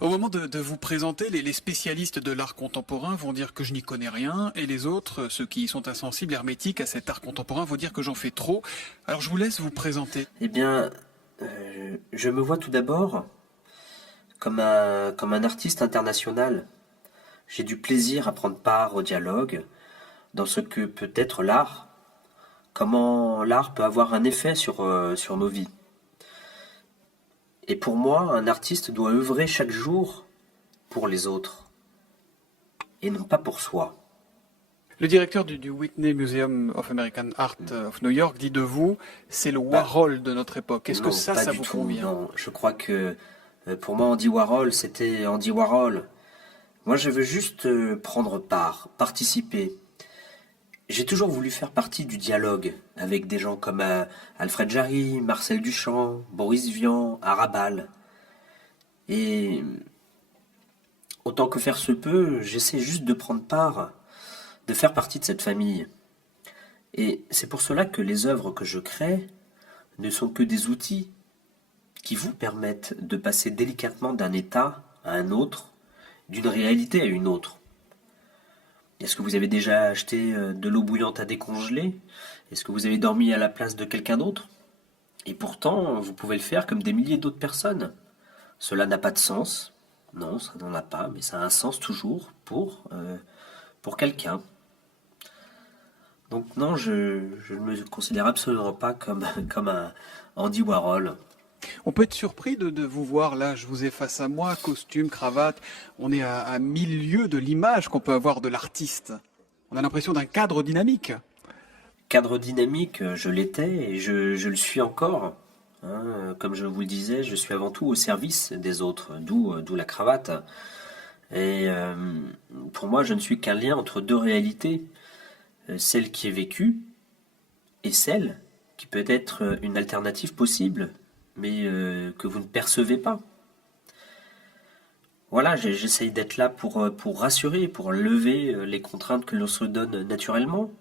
Au moment de vous présenter, les spécialistes de l'art contemporain vont dire que je n'y connais rien, et les autres, ceux qui sont insensibles, hermétiques à cet art contemporain, vont dire que j'en fais trop. Alors je vous laisse vous présenter. Eh bien, je me vois tout d'abord comme un artiste international. J'ai du plaisir à prendre part au dialogue dans ce que peut être l'art, comment l'art peut avoir un effet sur nos vies. Et pour moi, un artiste doit œuvrer chaque jour pour les autres, et non pas pour soi. Le directeur du Whitney Museum of American Art of New York dit de vous, c'est le Bah, Warhol de notre époque. Est-ce que non, ça, pas ça du vous tout, convient? non. Je crois que pour moi, Andy Warhol, c'était Andy Warhol. Moi, je veux juste prendre part, participer. J'ai toujours voulu faire partie du dialogue avec des gens comme Alfred Jarry, Marcel Duchamp, Boris Vian, Arabal. Et autant que faire se peut, j'essaie juste de prendre part, de faire partie de cette famille. Et c'est pour cela que les œuvres que je crée ne sont que des outils qui vous permettent de passer délicatement d'un état à un autre, d'une réalité à une autre. Est-ce que vous avez déjà acheté de l'eau bouillante à décongeler? Est-ce que vous avez dormi à la place de quelqu'un d'autre? Et pourtant, vous pouvez le faire comme des milliers d'autres personnes. Cela n'a pas de sens. Non, ça n'en a pas, mais ça a un sens toujours pour quelqu'un. Donc non, je ne me considère absolument pas comme, comme un Andy Warhol. On peut être surpris de vous voir là, je vous ai face à moi, costume, cravate. On est à 1000 lieues de l'image qu'on peut avoir de l'artiste. On a l'impression d'un cadre dynamique. Cadre dynamique, je l'étais et je le suis encore. Hein, comme je vous le disais, je suis avant tout au service des autres, d'où la cravate. Et pour moi, je ne suis qu'un lien entre deux réalités, celle qui est vécue et celle qui peut être une alternative possible, mais que vous ne percevez pas. Voilà, j'essaye d'être là pour rassurer, pour lever les contraintes que l'on se donne naturellement.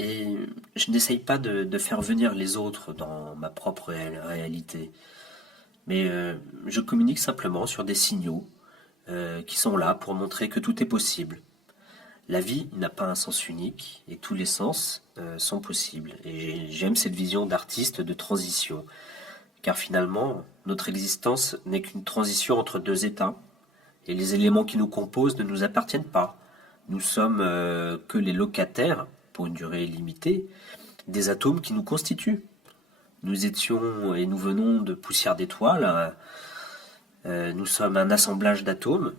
Et je n'essaye pas de faire venir les autres dans ma propre réalité, mais je communique simplement sur des signaux qui sont là pour montrer que tout est possible. La vie n'a pas un sens unique et tous les sens sont possibles. Et j'aime cette vision d'artiste de transition, car finalement, notre existence n'est qu'une transition entre deux états, et les éléments qui nous composent ne nous appartiennent pas. Nous sommes que les locataires, pour une durée limitée, des atomes qui nous constituent. Nous étions et nous venons de poussière d'étoiles, nous sommes un assemblage d'atomes.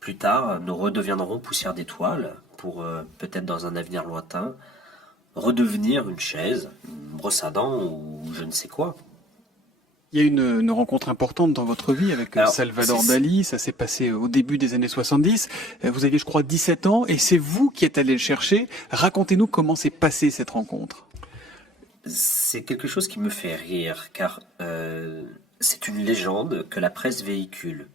Plus tard, nous redeviendrons poussière d'étoiles pour peut-être dans un avenir lointain redevenir une chaise, une brosse à dents ou je ne sais quoi. Il y a une rencontre importante dans votre vie avec Alors, Salvador Dali, ça s'est passé au début des années 70. Vous aviez, je crois, 17 ans et c'est vous qui êtes allé le chercher. Racontez-nous comment s'est passée cette rencontre. c'est quelque chose qui me fait rire, car c'est une légende que la presse véhicule.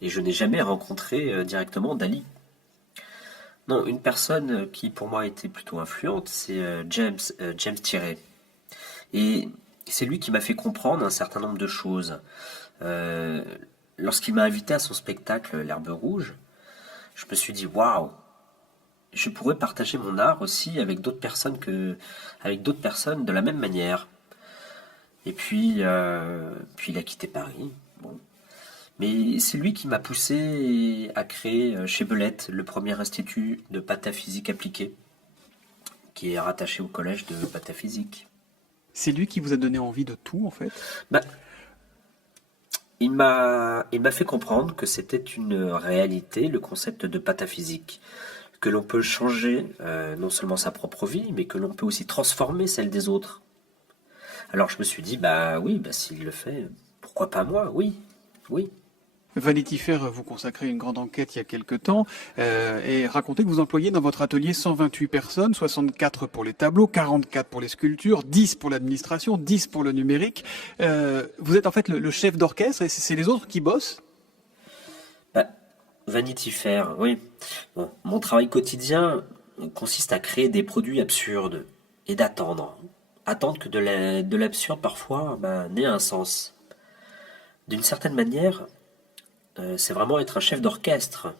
Et je n'ai jamais rencontré directement Dali. Non, une personne qui pour moi était plutôt influente, c'est James Thierry. Et c'est lui qui m'a fait comprendre un certain nombre de choses. Euh, Lorsqu'il m'a invité à son spectacle L'Herbe Rouge, je me suis dit waouh, je pourrais partager mon art aussi avec d'autres personnes de la même manière. Et puis il a quitté Paris. Bon. Mais c'est lui qui m'a poussé à créer chez Belette le premier institut de pataphysique appliquée, qui est rattaché au collège de pataphysique. C'est lui qui vous a donné envie de tout, en fait. Bah, il m'a fait comprendre que c'était une réalité, le concept de pataphysique, que l'on peut changer non seulement sa propre vie, mais que l'on peut aussi transformer celle des autres. Alors je me suis dit, bah oui, bah s'il le fait, pourquoi pas moi? Oui, oui. Vanity Fair vous consacrez une grande enquête il y a quelque temps et racontez que vous employez dans votre atelier 128 personnes, 64 pour les tableaux, 44 pour les sculptures, 10 pour l'administration, 10 pour le numérique. Vous êtes en fait le chef d'orchestre et c'est les autres qui bossent. Bah, Vanity Fair, oui. Bon, mon travail quotidien consiste à créer des produits absurdes et d'attendre. Attendre que de l'absurde parfois bah, n'ait un sens. D'une certaine manière, c'est vraiment être un chef d'orchestre.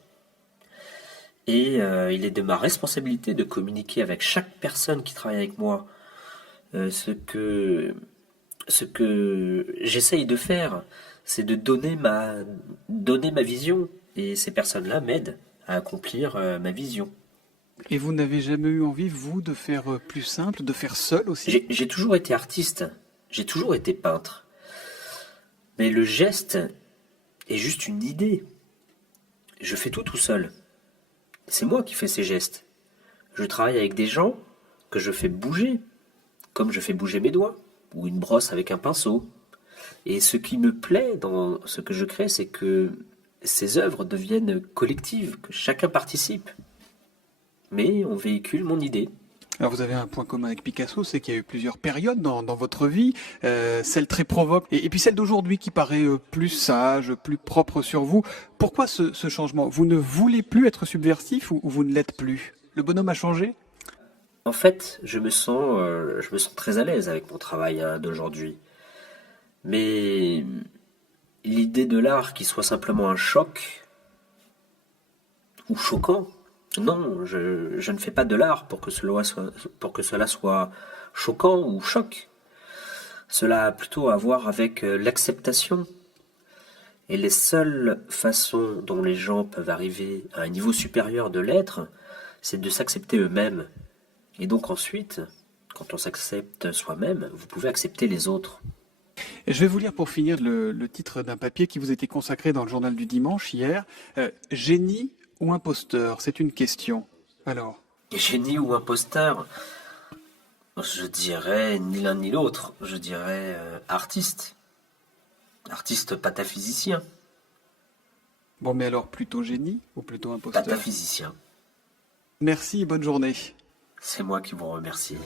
Et il est de ma responsabilité de communiquer avec chaque personne qui travaille avec moi ce que j'essaye de faire, c'est de donner ma vision. Et ces personnes-là m'aident à accomplir ma vision. Et vous n'avez jamais eu envie, vous, de faire plus simple, de faire seul aussi? J'ai toujours été artiste, j'ai toujours été peintre. Mais le geste est juste une idée. Je fais tout seul. C'est moi qui fais ces gestes. Je travaille avec des gens que je fais bouger, comme je fais bouger mes doigts, ou une brosse avec un pinceau. Et ce qui me plaît dans ce que je crée, c'est que ces œuvres deviennent collectives, que chacun participe. Mais on véhicule mon idée. Alors vous avez un point commun avec Picasso, c'est qu'il y a eu plusieurs périodes dans votre vie, celle très provoque, et puis celle d'aujourd'hui qui paraît plus sage, plus propre sur vous. Pourquoi ce changement? Vous ne voulez plus être subversif ou vous ne l'êtes plus? Le bonhomme a changé? En fait, je me sens très à l'aise avec mon travail d'aujourd'hui. Mais l'idée de l'art qui soit simplement un choc ou choquant, non, je ne fais pas de l'art pour que cela soit choquant ou choc. Cela a plutôt à voir avec l'acceptation. Et les seules façons dont les gens peuvent arriver à un niveau supérieur de l'être, c'est de s'accepter eux-mêmes. Et donc ensuite, quand on s'accepte soi-même, vous pouvez accepter les autres. Et je vais vous lire pour finir le titre d'un papier qui vous était consacré dans le journal du dimanche hier. Génie ou imposteur? C'est une question. Alors? Génie ou imposteur? Je dirais ni l'un ni l'autre. Je dirais artiste. Artiste pataphysicien. Bon, mais alors plutôt génie ou plutôt imposteur? Pataphysicien. Merci, bonne journée. C'est moi qui vous remercie.